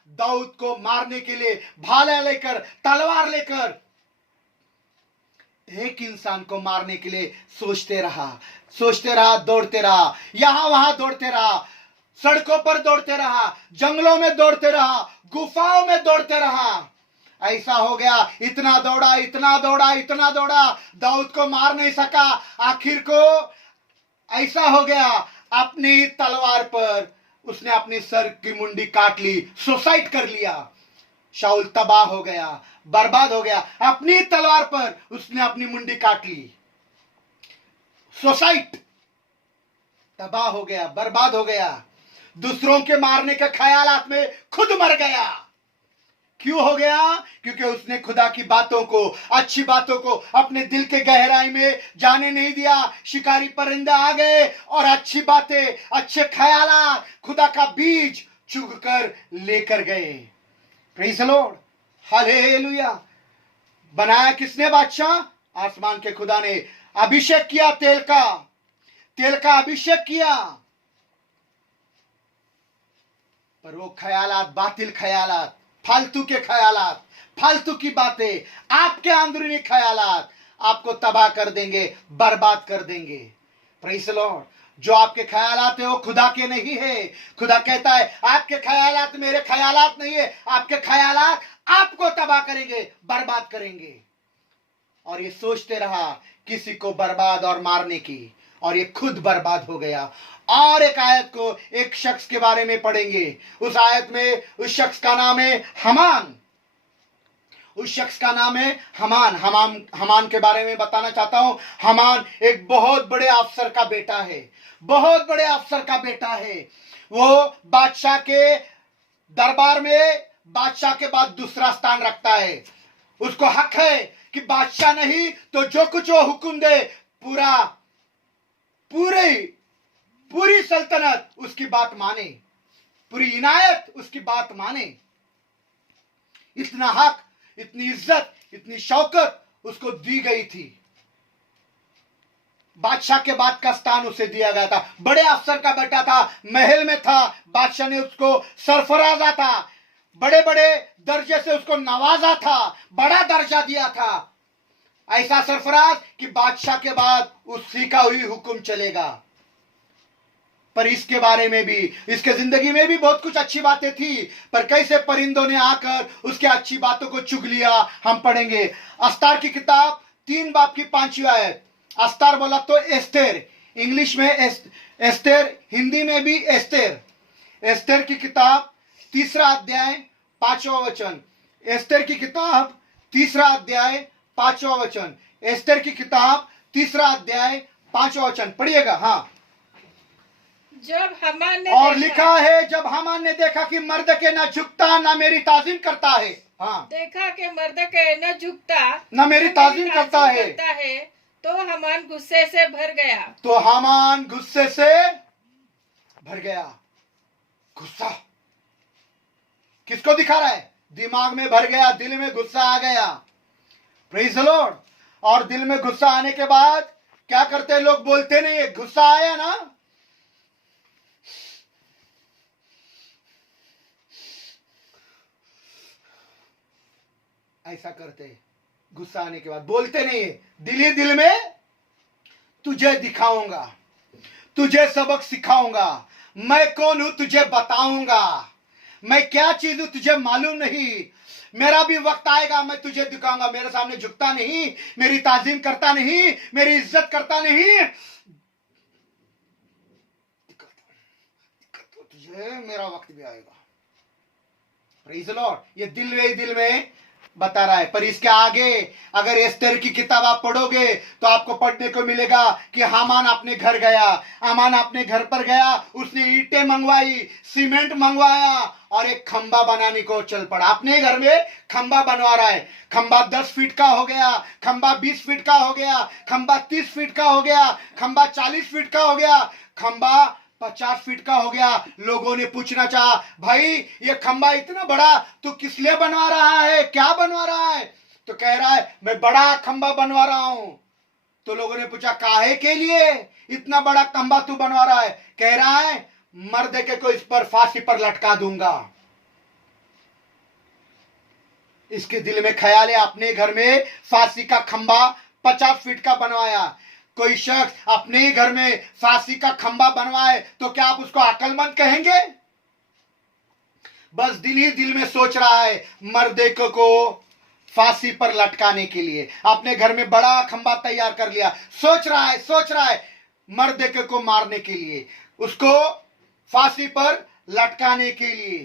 दाऊद को मारने के लिए भाला लेकर, तलवार लेकर, एक इंसान को मारने के लिए सोचते रहा, दौड़ते रहा, यहां वहां दौड़ते रहा। सड़कों पर दौड़ते रहा, जंगलों में दौड़ते रहा, गुफाओं में दौड़ते रहा। ऐसा हो गया, इतना दौड़ा, इतना दौड़ा, इतना दौड़ा, दाऊद को मार नहीं सका। आखिर को ऐसा हो गया, अपनी तलवार पर उसने अपनी सर की मुंडी काट ली, सुसाइड कर लिया। शाऊल तबाह हो गया, बर्बाद हो गया। अपनी तलवार पर उसने अपनी मुंडी काट ली, सुसाइड, तबाह हो गया, बर्बाद हो गया। दूसरों के मारने के ख्यालात में खुद मर गया। क्यों हो गया? क्योंकि उसने खुदा की बातों को, अच्छी बातों को अपने दिल के गहराई में जाने नहीं दिया। शिकारी परिंदे आ गए और अच्छी बातें, अच्छे ख्यालात, खुदा का बीज चुग कर लेकर गए। Praise the Lord, hallelujah. बनाया किसने बादशाह? आसमान के खुदा ने। अभिषेक किया तेल का अभिषेक किया, पर वो ख्यालात, बातिल ख्यालात, फालतू के ख्यालात, फालतू की बातें, आपके अंदरूनी ख्यालात आपको तबाह कर देंगे, बर्बाद कर देंगे। Praise the Lord. जो आपके ख्यालात है वो खुदा के नहीं है। खुदा कहता है आपके ख्यालात मेरे ख्यालात नहीं है। आपके ख्यालात आपको तबाह करेंगे, बर्बाद करेंगे। और ये सोचते रहा किसी को बर्बाद और मारने की, और ये खुद बर्बाद हो गया। और एक आयत को, एक शख्स के बारे में पढ़ेंगे। उस आयत में उस शख्स का नाम है हमान। उस शख्स का नाम है हमान। हमान के बारे में बताना चाहता हूं। हमान एक बहुत बड़े अफसर का बेटा है, बहुत बड़े अफसर का बेटा है। वो बादशाह के दरबार में बादशाह के बाद दूसरा स्थान रखता है। उसको हक है कि बादशाह नहीं तो जो कुछ वो हुक्म दे, पूरी सल्तनत उसकी बात माने, पूरी इनायत उसकी बात माने। इतना हक, इतनी इज्जत, इतनी शौकत उसको दी गई थी। बादशाह के बाद का स्थान उसे दिया गया था। बड़े अफसर का बेटा था, महल में था, बादशाह ने उसको सरफराजा था, बड़े बड़े दर्जे से उसको नवाजा था, बड़ा दर्जा दिया था। ऐसा सरफराज कि बादशाह के बाद उसी का ही हुक्म चलेगा। पर इसके बारे में भी, इसके जिंदगी में भी बहुत कुछ अच्छी बातें थी, पर कैसे परिंदों ने आकर उसके अच्छी बातों को चुग लिया, हम पढ़ेंगे। अस्तार की किताब 3 बाब की 5वीं आयत। अस्तार बोला तो एस्तेर, इंग्लिश में एस्तेर, हिंदी में भी एस्तेर। एस्तेर की किताब 3 अध्याय 5वां वचन। एस्तेर की किताब 3 अध्याय 5वां वचन। एस्तेर की किताब 3 अध्याय 5वां वचन पढ़िएगा। हाँ। जब हमान ने और देखा, लिखा है, जब हमान ने देखा कि मर्दके न झुकता न मेरी ताजीम करता है। हाँ। देखा कि मर्दके न झुकता न मेरी ताजीम करता है, तो हमान गुस्से से भर गया। तो हमान गुस्से से भर गया। गुस्सा किसको दिखा रहा है? दिमाग में भर गया, दिल में गुस्सा आ गया। Praise the Lord. और दिल में गुस्सा आने के बाद क्या करते हैं लोग? बोलते नहीं है। गुस्सा आया ना, ऐसा करते हैं। गुस्सा आने के बाद बोलते नहीं है, दिल ही दिल में तुझे दिखाऊंगा, तुझे सबक सिखाऊंगा, मैं कौन हूं तुझे बताऊंगा, मैं क्या चीज हूं तुझे मालूम नहीं, मेरा भी वक्त आएगा, मैं तुझे दिखाऊंगा। मेरे सामने झुकता नहीं, मेरी ताजीम करता नहीं, मेरी इज्जत करता नहीं, तुझे मेरा वक्त भी आएगा। Praise the Lord. ये दिल में ही दिल में बता रहा है। पर इसके आगे अगर एस्तेर की किताब आप पढ़ोगे तो आपको पढ़ने को मिलेगा कि हामान अपने घर गया, हामान अपने घर पर गया, उसने ईंटें मंगवाई, सीमेंट मंगवाया और एक खंबा बनाने को चल पड़ा। अपने घर में खंबा बनवा रहा है। खंबा 10 फीट का हो गया, खंबा 20 फीट का हो गया, खंबा 30 फीट का हो गया, खंबा 40 फीट का हो गया, खंबा 50 फीट का हो गया। लोगों ने पूछना चाहा, भाई ये खंबा इतना बड़ा तू किस लिए बनवा रहा है, क्या बनवा रहा है? तो कह रहा है मैं बड़ा खंबा बनवा रहा हूं। तो लोगों ने पूछा काहे के लिए इतना बड़ा खंबा तू बनवा रहा है? कह रहा है मर्द को इस पर फांसी पर लटका दूंगा। इसके दिल में ख्याल है अपने घर में फांसी का खंबा 50 फीट का बनवाया। कोई शख्स अपने ही घर में फांसी का खंबा बनवाए तो क्या आप उसको अक्लमंद कहेंगे? बस दिल ही दिल में सोच रहा है मर्दे को फांसी पर लटकाने के लिए। अपने घर में बड़ा खंबा तैयार कर लिया, सोच रहा है मर्दे को मारने के लिए, उसको फांसी पर लटकाने के लिए।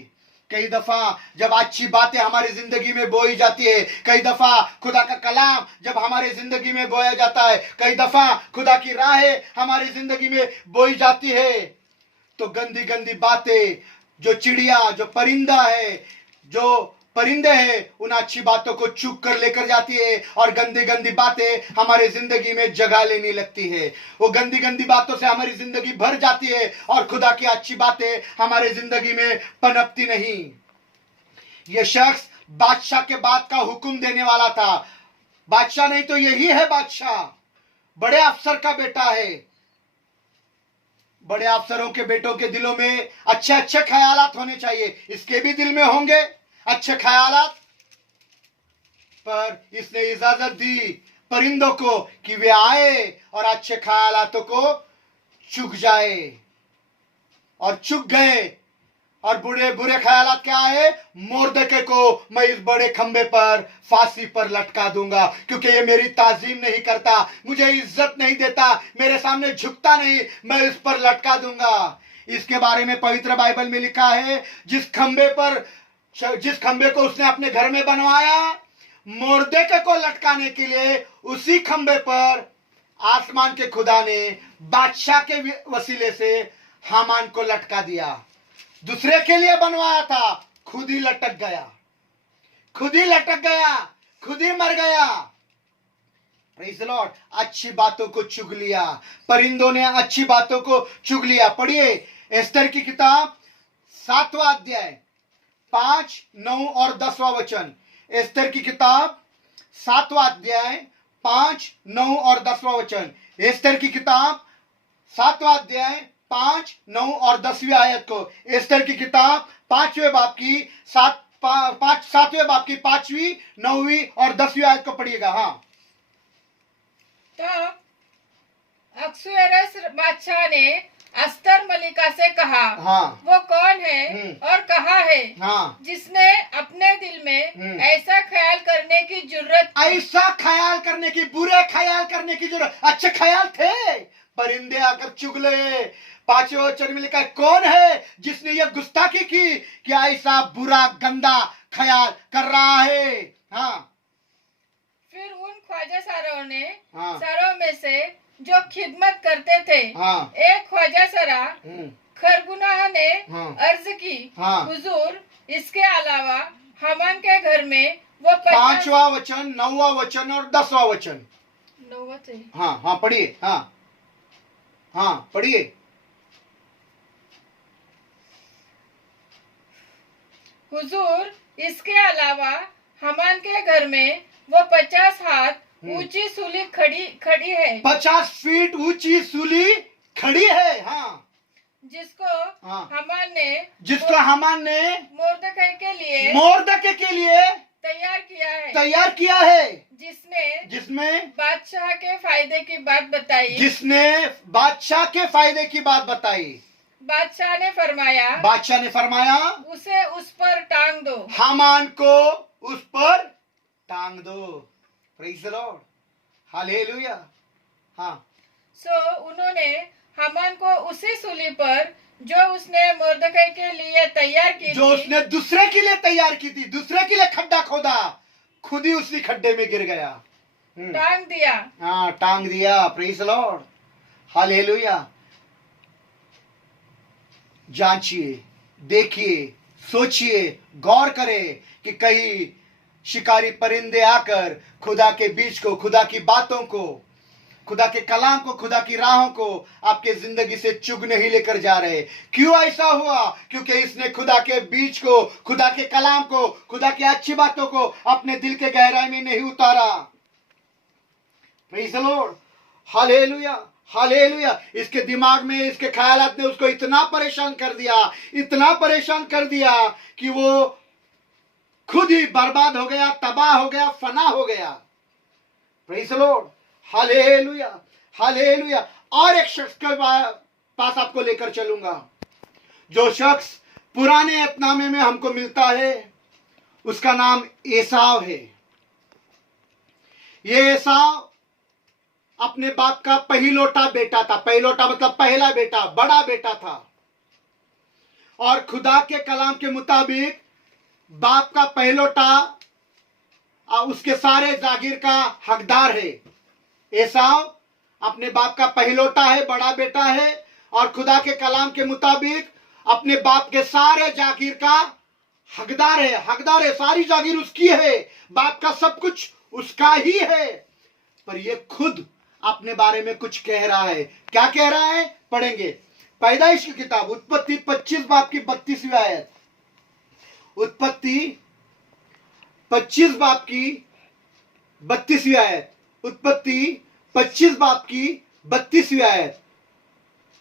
कई दफा जब अच्छी बातें हमारी जिंदगी में बोई जाती है, कई दफा खुदा का कलाम जब हमारी जिंदगी में बोया जाता है, कई दफा खुदा की राहें हमारी जिंदगी में बोई जाती है, तो गंदी गंदी बातें, जो चिड़िया, जो परिंदा है, जो परिंदे हैं, उन अच्छी बातों को चुग कर लेकर जाती है और गंदी गंदी बातें हमारी जिंदगी में जगह लेने लगती है। वो गंदी गंदी बातों से हमारी जिंदगी भर जाती है और खुदा की अच्छी बातें हमारी जिंदगी में पनपती नहीं। यह शख्स बादशाह के बाद का हुक्म देने वाला था। बादशाह नहीं तो यही है बादशाह, बड़े अफसर का बेटा है। बड़े अफसरों के बेटों के दिलों में अच्छे अच्छे ख्यालात होने चाहिए। इसके भी दिल में होंगे अच्छे ख्यालात, पर इसने इजाजत दी परिंदों को कि वे आए और अच्छे ख्यालातों को चुग जाए, और चुग गए। और बुरे बुरे ख्यालात क्या है? मुर्दके को मैं इस बड़े खंबे पर फांसी पर लटका दूंगा, क्योंकि ये मेरी ताजीम नहीं करता, मुझे इज्जत नहीं देता, मेरे सामने झुकता नहीं, मैं इस पर लटका दूंगा। इसके बारे में पवित्र बाइबल में लिखा है, जिस खंबे को उसने अपने घर में बनवाया मुर्दके को लटकाने के लिए, उसी खंबे पर आसमान के खुदा ने बादशाह के वसीले से हामान को लटका दिया। दूसरे के लिए बनवाया था, खुद ही लटक गया, खुद ही मर गया। Praise the Lord. अच्छी बातों को चुग लिया, परिंदों ने अच्छी बातों को चुग लिया। पढ़िए एस्तर की किताब 7वां अध्याय 5, 9 और 10वां वचन। एस्तर की किताब 7वां अध्याय 5, 9 और 10वां वचन। एस्तर की किताब 7वां अध्याय 5, 9 और 10वीं आयत को। एस्तर की किताब 7वें बाब की 5वीं, 9वीं और 10वीं आयत को पढ़िएगा। हाँ। तो अक्सुएरस बादशाह ने अस्तर मलिका से कहा, हाँ। वो कौन है और कहाँ है, हाँ। जिसने अपने दिल में ऐसा ख्याल करने की जुर्रत, ऐसा ख्याल करने की, बुरे ख्याल करने की जरूरत, अच्छे ख्याल थे, परिंदे आकर चुग ले। 5वें वचन में लिखा है, कौन है जिसने यह गुस्ताखी की कि ऐसा बुरा गंदा ख्याल कर रहा है। हाँ। फिर उन ख्वाजा सारों ने, हाँ। सारों में से जो खिदमत करते थे, हाँ। एक ख्वाजा सरा खरगुनाह ने हाँ। अर्ज की, हाँ। हुजूर, इसके अलावा हामान के घर में वो 5वां वचन, 9वां वचन और 10वां वचन। 9वां थे। हाँ हाँ पढ़िए। हाँ हाँ पढ़िए। हुजूर, इसके अलावा हामान के घर में वो 50 हाथ ऊंची सूली खड़ी है, 50 फीट ऊंची सूली खड़ी है। हाँ। जिसको हाँ। हामान ने मुर्दकै के लिए तैयार किया है, जिसमें बादशाह के फायदे की बात बताई। बादशाह ने फरमाया, उसे उस पर टांग दो, हामान को उस पर टांग दो। Praise the Lord, hallelujah. हाँ। सो उन्होंने हामान को उसी सूली पर जो उसने मुर्दकै के लिए तैयार की जो उसने दूसरे के लिए तैयार की थी, दूसरे के लिए खड्डा खोदा, खुद ही उसी खड्डे में गिर गया, टांग दिया। हाँ, टांग दिया। Praise the Lord, hallelujah. जांचिए, देखिए, सोचिए, गौर करें कि कहीं शिकारी परिंदे आकर खुदा के बीच को, खुदा की बातों को, खुदा के कलाम को, खुदा की राहों को आपके जिंदगी से चुग नहीं लेकर जा रहे। क्यों ऐसा हुआ? क्योंकि इसने खुदा के बीच को, खुदा के कलाम को, खुदा की अच्छी बातों को अपने दिल के गहराई में नहीं उतारा। Praise the Lord, hallelujah, hallelujah. इसके दिमाग में, इसके ख्यालात ने उसको इतना परेशान कर दिया कि वो खुद ही बर्बाद हो गया, तबाह हो गया, फना हो गया। Praise the Lord, hallelujah, hallelujah. और एक शख्स के पास आपको लेकर चलूंगा, जो शख्स पुराने ऐतनामे में हमको मिलता है, उसका नाम एसाव है। ये एसाव अपने बाप का पहिलौठा बेटा था। पहिलौठा मतलब पहला बेटा, बड़ा बेटा था। और खुदा के कलाम के मुताबिक बाप का पहिलौठा उसके सारे जागीर का हकदार है। एसाव अपने बाप का पहिलौठा है, बड़ा बेटा है, और खुदा के कलाम के मुताबिक अपने बाप के सारे जागीर का हकदार है। हकदार है, सारी जागीर उसकी है, बाप का सब कुछ उसका ही है। पर ये खुद अपने बारे में कुछ कह रहा है। क्या कह रहा है? पढ़ेंगे। पैदाइश की किताब उत्पत्ति 25 बाब की 32वीं आयत। उत्पत्ति 25 बाब की 32वीं आयत। उत्पत्ति 25 बाब की 32वीं आयत।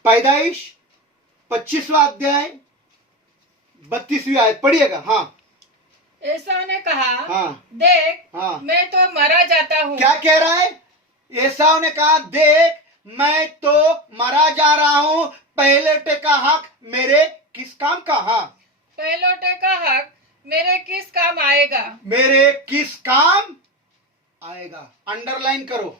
पैदाइश 25वां अध्याय 32वीं आयत पढ़िएगा। हाँ, एसाव ने कहा, हाँ, देख, हाँ। मैं तो मरा जाता हूँ। क्या कह रहा है? एसाव ने कहा, देख, मैं तो मरा जा रहा हूं, पहिलौठे का हक मेरे किस काम का? हाँ, पहिलौठे का हक मेरे किस काम आएगा? मेरे किस काम आएगा? अंडरलाइन करो,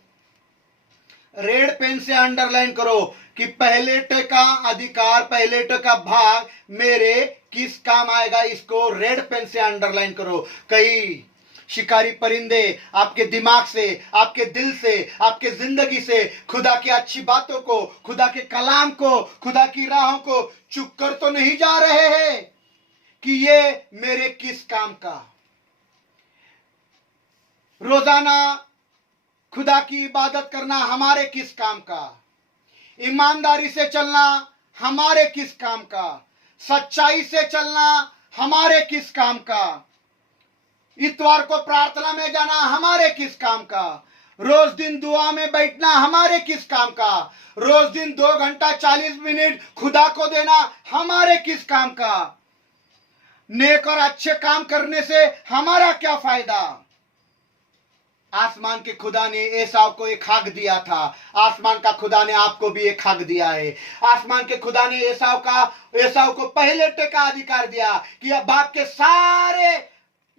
रेड पेन से अंडरलाइन करो कि पहिलौठे का अधिकार, पहिलौठे का भाग मेरे किस काम आएगा। इसको रेड पेन से अंडरलाइन करो। कई शिकारी परिंदे आपके दिमाग से, आपके दिल से, आपके जिंदगी से खुदा की अच्छी बातों को, खुदा के कलाम को, खुदा की राहों को चुप कर तो नहीं जा रहे हैं कि ये मेरे किस काम का। रोजाना खुदा की इबादत करना हमारे किस काम का? ईमानदारी से चलना हमारे किस काम का? सच्चाई से चलना हमारे किस काम का? इतवार को प्रार्थना में जाना हमारे किस काम का? रोज दिन दुआ में बैठना हमारे किस काम का? रोज दिन 2 घंटा 40 मिनट खुदा को देना हमारे किस काम का? नेक और अच्छे काम करने से हमारा क्या फायदा? आसमान के खुदा ने एसाव को एक हक दिया था। आसमान का खुदा ने आपको भी एक हक दिया है। आसमान के खुदा ने एसाव को पहिलौठे का अधिकार दिया कि अब बाप के सारे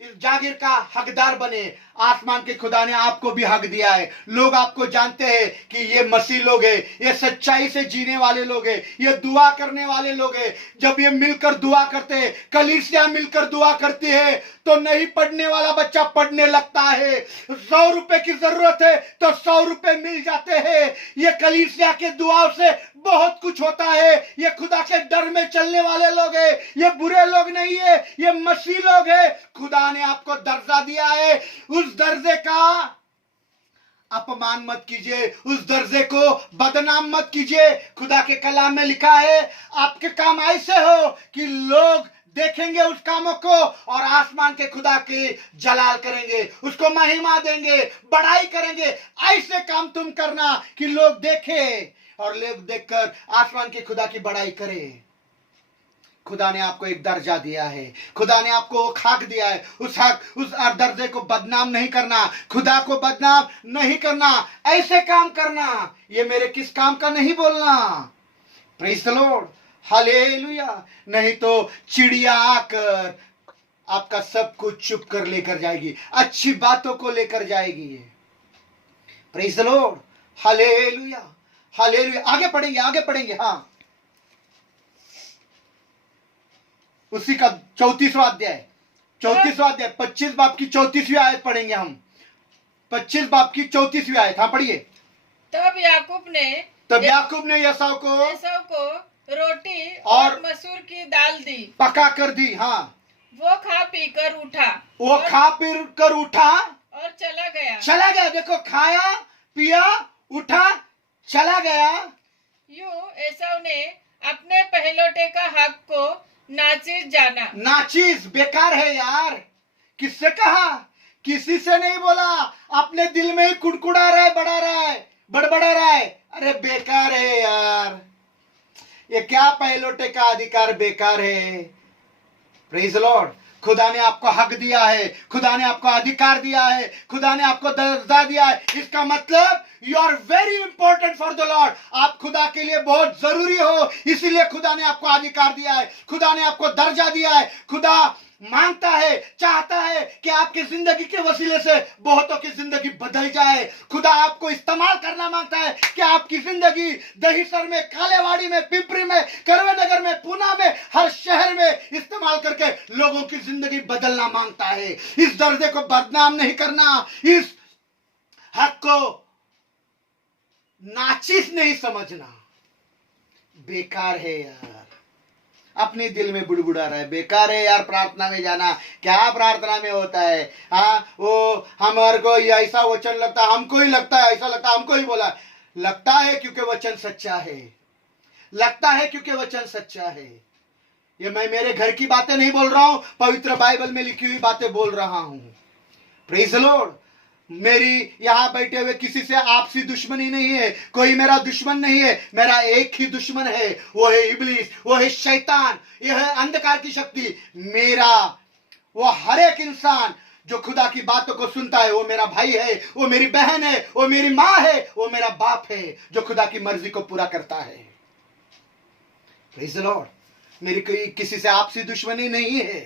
इस जागीर का हकदार बने। आसमान के खुदा ने आपको भी हक दिया है। लोग आपको जानते हैं कि ये मसीह लोग हैं, ये सच्चाई से जीने वाले लोग हैं, ये दुआ करने वाले लोग हैं। जब ये मिलकर दुआ करते हैं, कलीसिया मिलकर दुआ करती है, तो नहीं पढ़ने वाला बच्चा पढ़ने लगता है। 100 रुपए की जरूरत है तो 100 रुपए मिल जाते हैं। ये कलीसिया के दुआओं से बहुत कुछ होता है। ये खुदा के डर में चलने वाले लोग हैं। ये बुरे लोग नहीं है, ये मसीह लोग हैं। खुदा ने आपको दर्जा दिया है, उस दर्जे का अपमान मत कीजिए, उस दर्जे को बदनाम मत कीजिए। खुदा के कलाम में लिखा है, आपके काम ऐसे हो कि लोग देखेंगे उस कामों को और आसमान के खुदा की जलाल करेंगे, उसको महिमा देंगे, बड़ाई करेंगे। ऐसे काम तुम करना कि लोग देखें और लोग देखकर आसमान के खुदा की बड़ाई करें। खुदा ने आपको एक दर्जा दिया है, खुदा ने आपको हक दिया है। उस दर्जे को बदनाम नहीं करना, खुदा को बदनाम नहीं करना, ऐसे काम करना। ये मेरे किस काम का नहीं बोलना। Praise the Lord, hallelujah. नहीं तो चिड़िया आकर आपका सब कुछ चुप कर लेकर जाएगी, अच्छी बातों को लेकर जाएगी। Praise the Lord, hallelujah, hallelujah. आगे पढ़ेंगे। हाँ, उसी का 34वां अध्याय 25 बाब की 34वीं आयत पढ़ेंगे हम। 25 बाब की 34वीं आयत। हाँ, पढ़िए। तब याकूब ने एसाव को रोटी और मसूर की दाल दी, पका कर दी। हाँ, वो खा पी कर उठा और चला गया। देखो, खाया पिया उठा चला गया। यूं एसाव ने अपने पहिलौठे का हक को नाचीज जाना। नाचीज बेकार है यार। किससे कहा? किसी से नहीं बोला, अपने दिल में ही कुड़कुड़ा रहा है, बड़बड़ा रहा है। अरे बेकार है यार, ये क्या पहिलौठे का अधिकार बेकार है। Praise the Lord. खुदा ने आपको हक दिया है, खुदा ने आपको अधिकार दिया है, खुदा ने आपको दर्जा दिया है। इसका मतलब you are very important for the Lord. आप खुदा के लिए बहुत जरूरी हो, इसीलिए खुदा ने आपको अधिकार दिया है, खुदा ने आपको दर्जा दिया है। खुदा मांगता है, चाहता है कि आपकी जिंदगी के वसीले से बहुतों की जिंदगी बदल जाए। खुदा आपको इस्तेमाल करना मांगता है कि आपकी जिंदगी दहीसर में, कालेवाड़ी में, पिंपरी में, करवे नगर में, पूना में, हर शहर में इस्तेमाल करके लोगों की जिंदगी बदलना मांगता है। इस दर्जे को बदनाम नहीं करना, इस हक को नाचिस नहीं समझना। बेकार है यार, अपने दिल में बुड़बुड़ा रहा है, बेकार है यार प्रार्थना में जाना। क्या प्रार्थना में होता है? हाँ, वो हमारे को ऐसा वचन लगता है, हमको ही लगता है, ऐसा लगता है हमको ही बोला। लगता है क्योंकि वचन सच्चा है, लगता है क्योंकि वचन सच्चा है। ये मैं मेरे घर की बातें नहीं बोल रहा हूं, पवित्र बाइबल में लिखी हुई बातें बोल रहा हूं। Praise the Lord. मेरी यहां बैठे हुए किसी से आपसी दुश्मनी नहीं है, कोई मेरा दुश्मन नहीं है। मेरा एक ही दुश्मन है, वो है इब्लीस, वो है शैतान, यह है अंधकार की शक्ति। मेरा वो हर एक इंसान जो खुदा की बातों को सुनता है, वो मेरा भाई है, वो मेरी बहन है, वो मेरी माँ है, वो मेरा बाप है, जो खुदा की मर्जी को पूरा करता है। Praise the Lord. मेरी कोई किसी से आपसी दुश्मनी नहीं है।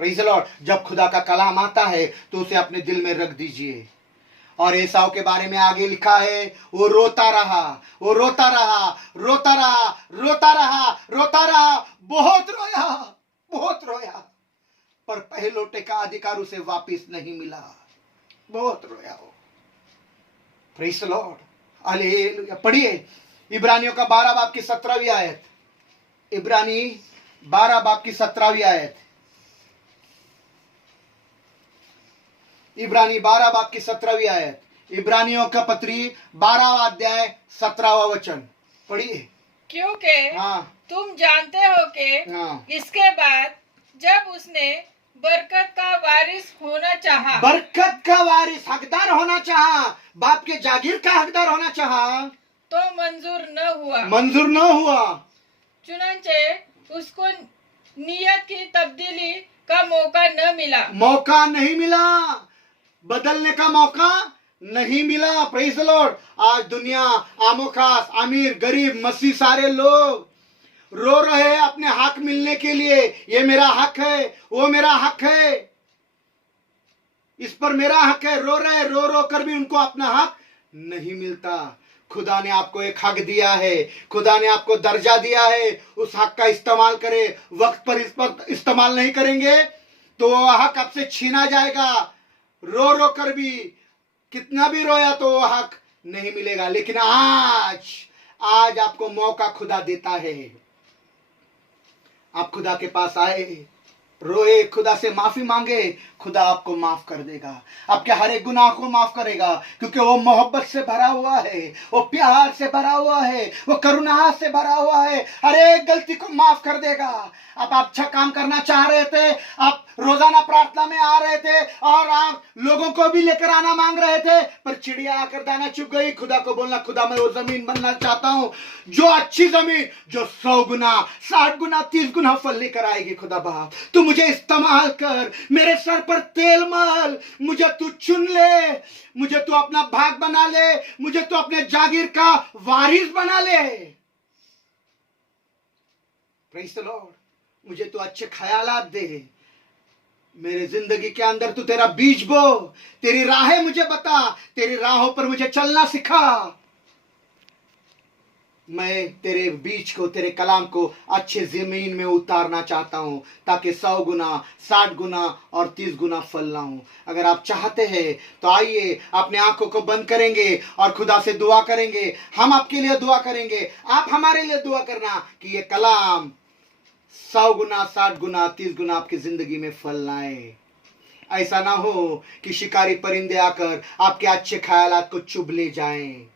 Praise the Lord. जब खुदा का कलाम आता है तो उसे अपने दिल में रख दीजिए। और एसाव के बारे में आगे लिखा है, वो रोता रहा, वो रोता रहा, रोता रहा, रोता रहा, रोता रहा, बहुत रोया, बहुत रोया, पर पहलोटे का अधिकार उसे वापस नहीं मिला। बहुत रोया हो। Praise the Lord. हालेलुया। पढ़िए इब्रानियों का 12 बाब की 17वीं आयत। इब्रानी 12 बाब की 17वीं आयत। इब्रानी 12 बाब की 17वीं आयत। इब्रानियों का पत्री 12वां अध्याय 17वां वचन पढ़िए। क्योंकि हाँ तुम जानते हो कि हाँ। इसके बाद जब उसने बरकत का वारिस होना चाहा, बरकत का वारिस, हकदार होना चाहा, बाप के जागीर का हकदार होना चाहा, तो मंजूर न हुआ। मंजूर न हुआ। चुनांचे उसको नियत की तब्दीली का मौका न मिला, मौका नहीं मिला, बदलने का मौका नहीं मिला। Praise the Lord. आज दुनिया, आमोखास, अमीर, गरीब, मसीह, सारे लोग रो रहे हैं अपने हक मिलने के लिए। ये मेरा हक है, वो मेरा हक है, इस पर मेरा हक है। रो रहे, रो रो कर भी उनको अपना हक नहीं मिलता। खुदा ने आपको एक हक दिया है, खुदा ने आपको दर्जा दिया है, उस हक का इस्तेमाल करें। वक्त पर इस पर इस्तेमाल नहीं करेंगे तो वो हक आपसे छीना जाएगा। रो रो कर भी, कितना भी रोया तो वो हक नहीं मिलेगा। लेकिन आज आपको मौका खुदा देता है। आप खुदा के पास आए, रोए, खुदा से माफी मांगे, खुदा आपको माफ कर देगा, आपके हर एक गुनाह को माफ करेगा, क्योंकि वो मोहब्बत से भरा हुआ है, वो प्यार से भरा हुआ है, वो करुणा से भरा हुआ है। हर एक गलती को माफ कर देगा। आप अच्छा काम करना चाह रहे थे, आप रोजाना प्रार्थना में आ रहे थे और आप लोगों को भी लेकर आना मांग रहे थे, पर चिड़िया आकर दाना चुग गई। खुदा को बोलना, खुदा मैं वो जमीन बनना चाहता हूं, जो अच्छी जमीन, जो 100 गुना, 60 गुना, 30 गुना फल लेकर आएगी। खुदा बाप, तू मुझे इस्तेमाल कर, मेरे सर पर तेल मल, मुझे तू चुन ले, मुझे तू अपना भाग बना ले, मुझे तू अपने जागीर का वारिस बना ले। Praise the Lord. मुझे तू अच्छे ख्यालात दे, मेरे जिंदगी के अंदर तू तेरा बीज बो, तेरी राहें मुझे बता, तेरी राहों पर मुझे चलना सिखा। मैं तेरे बीज को, तेरे कलाम को अच्छे जमीन में उतारना चाहता हूं, ताकि 100 गुना, 60 गुना और 30 गुना फल लाऊं। अगर आप चाहते हैं तो आइए, अपने आंखों को बंद करेंगे और खुदा से दुआ करेंगे। हम आपके लिए दुआ करेंगे, आप हमारे लिए दुआ करना कि ये कलाम 100 गुना, 60 गुना, 30 गुना आपकी जिंदगी में फल लाए। ऐसा ना हो कि शिकारी परिंदे आकर आपके अच्छे ख्यालात को चुभ ले जाएं,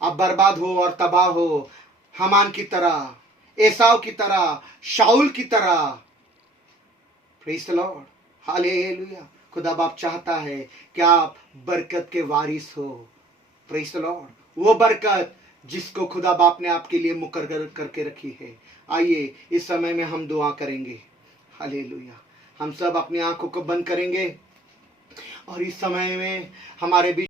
आप बर्बाद हो और तबाह हो, हमान की तरह, एसाव की तरह, शाऊल की तरह। Praise the Lord. हालेलुया। खुदा बाप चाहता है कि आप बरकत के वारिस हो। Praise the Lord. वो बरकत जिसको खुदा बाप ने आपके लिए मुकर्रर करके रखी है। आइए इस समय में हम दुआ करेंगे। हालेलुया। हम सब अपनी आंखों को बंद करेंगे और इस समय में हमारे बीच